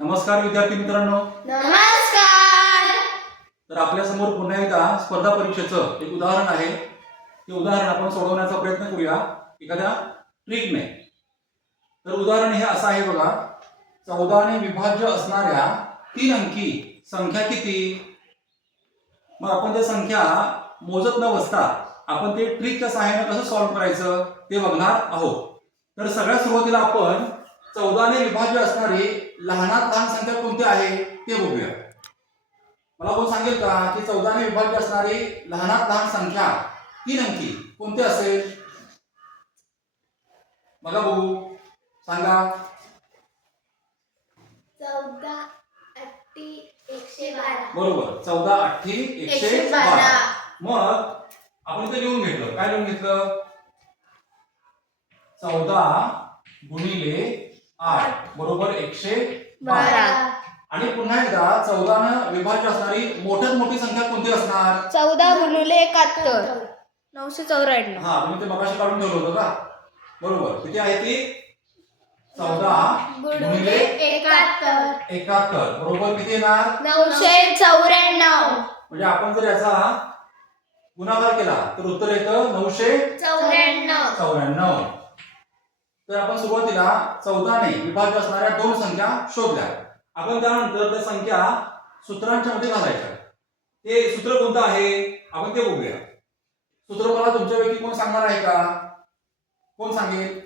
नमस्कार विद्यार्थी मित्रांनो. नमस्कार. तर आपल्या समोर पुन्हा एकदा स्पर्धा परीक्षेचं एक उदाहरण आहे. ते उदाहरण आपण सोडवण्याचा प्रयत्न करूया एखाद्या ट्रिकने. तर उदाहरण हे असं आहे बघा. 14 ने विभाज्य असणाऱ्या 3 अंकी संख्या किती? मग आपण त्या संख्या मोजत न बसता आपण ते ट्रिकच्या सहाय्याने कसं सॉल्व्ह करायचं ते बघणार आहोत. तर सगळ्यात सुरुवातीला आपण 14 ने विभाज्य असणारी लहानात लहान संख्या कोणती आहे ते बघूया. मला कोण सांगेल का की 14 ने विभाज्य असणारी लहानात लहान संख्या 3 अंकी कोणती असेल? बघा बघू, सांगा. 14 80 112. बरोबर, 14 80 112. मग आपण इथे लिहून घेतलं. काय लिहून घेतलं? 14 गुणिले 8 बरोबर 112. आणि पुन्हा एकदा 14 न विभाज्य असणारी मोठ्यात मोठी संख्या कोणती असणार? 14 गुणिले 71 994. हा, तुम्ही ते मगाशी काढून ठेवलं होतं का? बरोबर. किती आहे ती? 14 गुणिले 71 बरोबर किती येणार? 994. म्हणजे आपण जर याचा गुणाकार केला तर उत्तर येतं 994. तर आपण सुरुवातीला 14 ने विभाज्य असणाऱ्या दोन संख्या शोधल्या. आपण त्यानंतर त्या संख्या सूत्रांच्या मध्ये घालायच्या. ते सूत्र कोणतं आहे आपण ते बघूया. सूत्र मला तुमच्यापैकी कोण सांगणार आहे का? कोण सांगेल?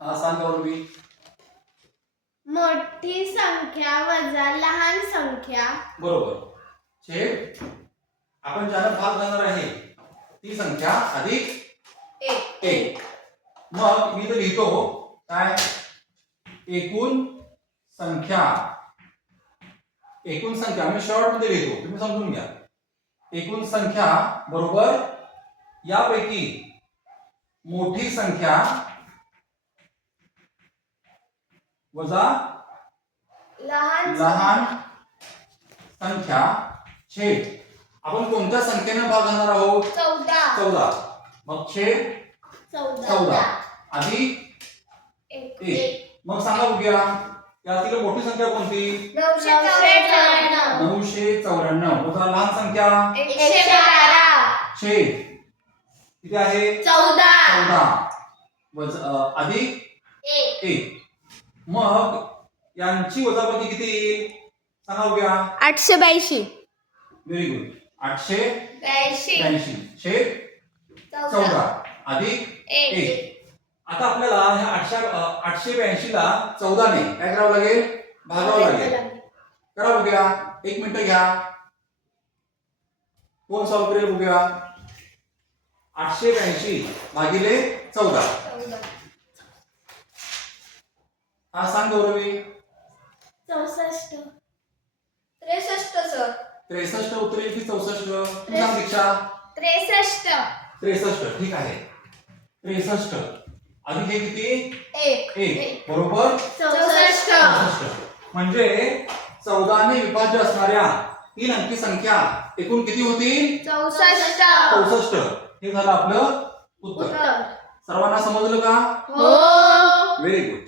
हा, सांगा तुम्ही. मोठी संख्या वजा लहान संख्या बरोबर. छेद आपण ज्याला भाग घालणार आहे ती संख्या अधिक 1. मग मी इथे लिहितो काय? एकूण संख्या मी शॉर्ट मध्ये लिहितो, तुम्ही समजून घ्या. एकूण संख्या बरोबर यापैकी मोठी संख्या वजा लहान संख्या छेद आपण कोणत्या संख्येने भाग घालणार आहोत? 14. मग छेद 14 अधिक 1. मग सांगा बघूया यातील मोठी संख्या कोणती? 994 वजा लहान संख्या 112 छेद किती आहे? 14 वजा अधिक 1. मग यांची वजाबाकी किती येईल सांगा बघूया. 882. Very good. 882 छेद 14 अधिक 1. आता आपल्याला ह्या 882 ला 14 ने काय करावं लागेल? भागावं लागेल. करा बघूया. 1 मिनिट घ्या. कोण सॉल्व्ह करेल बघूया. 882 भागिले 14. हा, सांग गौरवी. 64 63 सर. 63 उत्तर येईल की 64? तू सांग दीक्षा. 63 ठीक आहे. 63 अधिक हे किती? 1 बरोबर 64. म्हणजे 14 ने विभाज्य असणाऱ्या 3 अंकी संख्या एकूण किती होतील? 64. हे झालं आपलं उत्तर. सर्वांना समजलं का? हो. Very good.